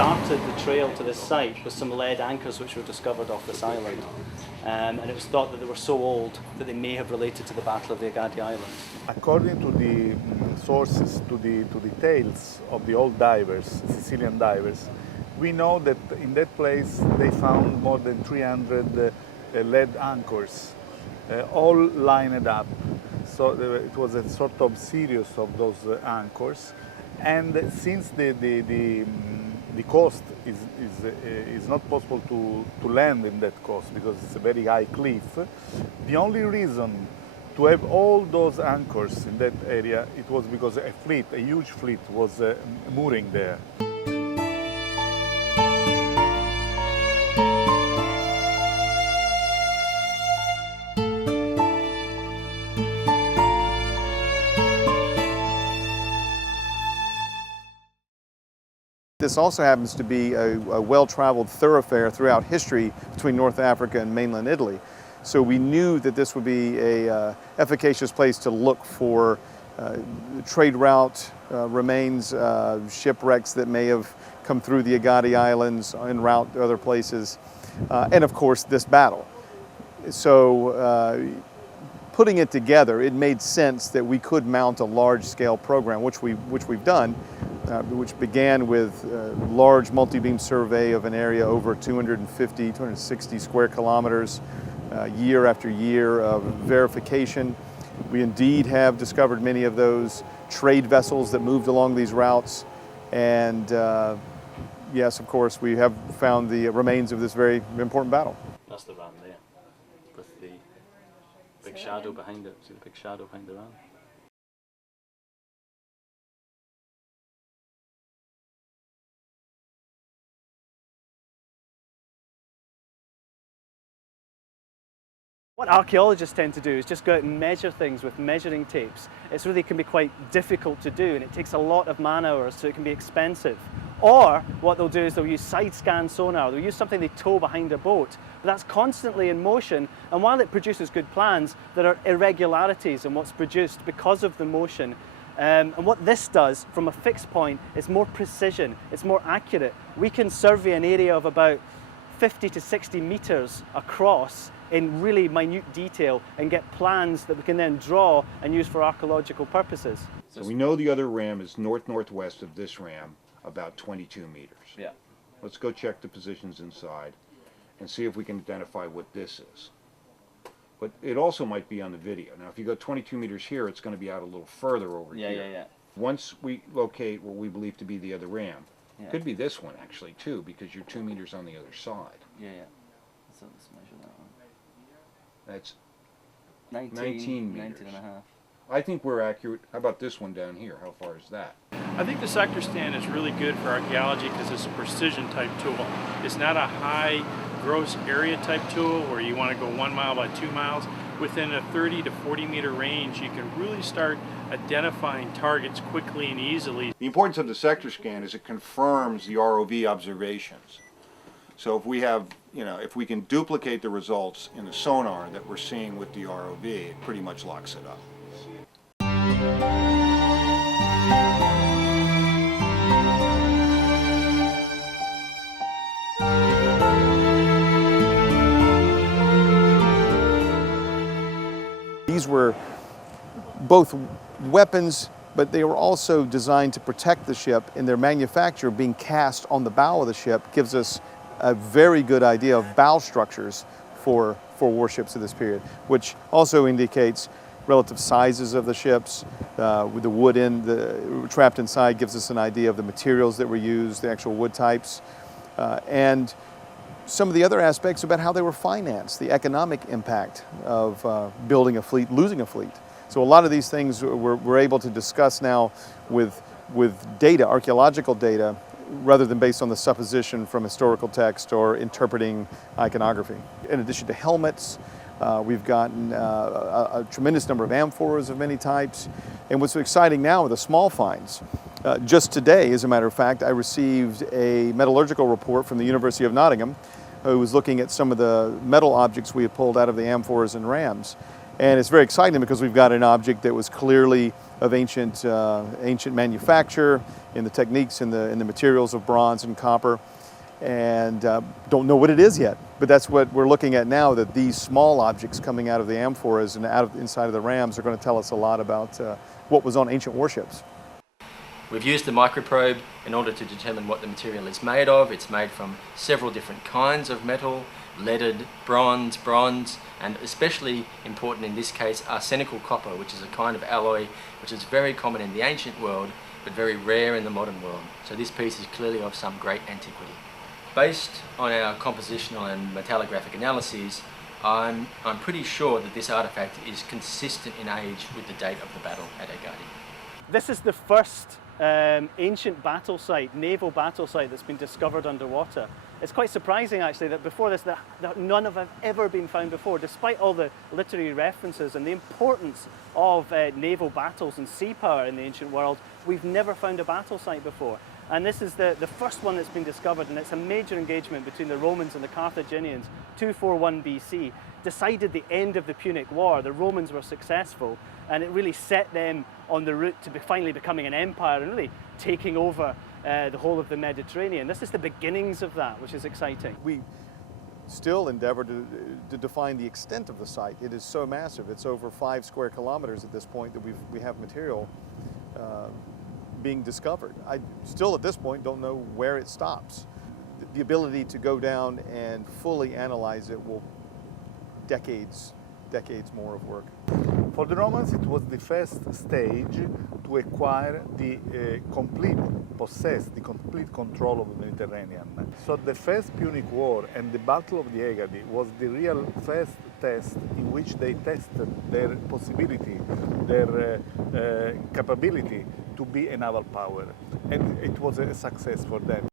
started the trail to this site with some lead anchors which were discovered off this island. And it was thought that they were so old that they may have related to the Battle of the Egadi Islands. According to the sources, to the tales of the old divers, Sicilian divers, we know that in that place they found more than 300 lead anchors, all lined up. So it was a sort of series of those anchors. And since the coast is not possible to land in that coast because it's a very high cliff, the only reason to have all those anchors in that area, it was because a huge fleet was mooring there. This also happens to be a well-traveled thoroughfare throughout history between North Africa and mainland Italy. So we knew that this would be a efficacious place to look for trade route remains, shipwrecks that may have come through the Egadi Islands en route to other places, and of course this battle. So putting it together, it made sense that we could mount a large-scale program, which we've done, which began with a large multi-beam survey of an area over 260 square kilometers, year after year of verification. We indeed have discovered many of those trade vessels that moved along these routes, and yes, of course, we have found the remains of this very important battle. That's the ram there, with the big shadow behind it. See the big shadow behind the ram? What archaeologists tend to do is just go out and measure things with measuring tapes. It really can be quite difficult to do, and it takes a lot of man hours, so it can be expensive. Or what they'll do is they'll use side scan sonar. They'll use something they tow behind a boat, but that's constantly in motion, and while it produces good plans, there are irregularities in what's produced because of the motion. And what this does from a fixed point is more precision, it's more accurate. We can survey an area of about 50 to 60 meters across in really minute detail and get plans that we can then draw and use for archaeological purposes. So we know the other ram is north-northwest of this ram, about 22 meters. Yeah. Let's go check the positions inside and see if we can identify what this is. But it also might be on the video. Now if you go 22 meters here, it's going to be out a little further over here. Yeah. Once we locate what we believe to be the other ram, could be this one actually too, because you're 2 meters on the other side. Yeah. So let's measure that one. That's 19 meters. 19 and a half. I think we're accurate. How about this one down here? How far is that? I think the sector stand is really good for archaeology because it's a precision type tool. It's not a high gross area type tool where you want to go 1 mile by 2 miles. Within a 30 to 40 meter range, you can really start identifying targets quickly and easily. The importance of the sector scan is it confirms the ROV observations. So if we have, if we can duplicate the results in the sonar that we're seeing with the ROV, it pretty much locks it up. These were both weapons, but they were also designed to protect the ship, and their manufacture being cast on the bow of the ship gives us a very good idea of bow structures for warships of this period, which also indicates relative sizes of the ships. With the wood trapped inside gives us an idea of the materials that were used, the actual wood types, and some of the other aspects about how they were financed, the economic impact of building a fleet, losing a fleet. So a lot of these things we're able to discuss now with data, archaeological data, rather than based on the supposition from historical text or interpreting iconography. In addition to helmets, we've gotten a tremendous number of amphoras of many types. And what's exciting now are the small finds. Just today, as a matter of fact, I received a metallurgical report from the University of Nottingham who was looking at some of the metal objects we had pulled out of the amphoras and rams. And it's very exciting because we've got an object that was clearly of ancient manufacture, in the techniques, in the materials of bronze and copper, and don't know what it is yet. But that's what we're looking at now, that these small objects coming out of the amphoras and inside of the rams are going to tell us a lot about what was on ancient warships. We've used the microprobe in order to determine what the material is made of. It's made from several different kinds of metal, leaded, bronze, and especially important in this case, arsenical copper, which is a kind of alloy which is very common in the ancient world, but very rare in the modern world. So this piece is clearly of some great antiquity. Based on our compositional and metallographic analyses, I'm pretty sure that this artifact is consistent in age with the date of the battle at Egadi. This is the first ancient battle site, naval battle site that's been discovered underwater. It's quite surprising actually that before this, that none have ever been found before, despite all the literary references and the importance of naval battles and sea power in the ancient world. We've never found a battle site before. And this is the first one that's been discovered, and it's a major engagement between the Romans and the Carthaginians, 241 BC, decided the end of the Punic War. The Romans were successful, and it really set them on the route to finally becoming an empire and really taking over the whole of the Mediterranean. This is the beginnings of that, which is exciting. We still endeavor to define the extent of the site. It is so massive. It's over 5 square kilometers at this point that we have material being discovered. I still at this point don't know where it stops. The ability to go down and fully analyze it will decades more of work. For the Romans, it was the first stage to acquire the complete control of the Mediterranean. So the First Punic War and the Battle of the Egadi was the real first test in which they tested their possibility, their capability to be a naval power. And it was a success for them.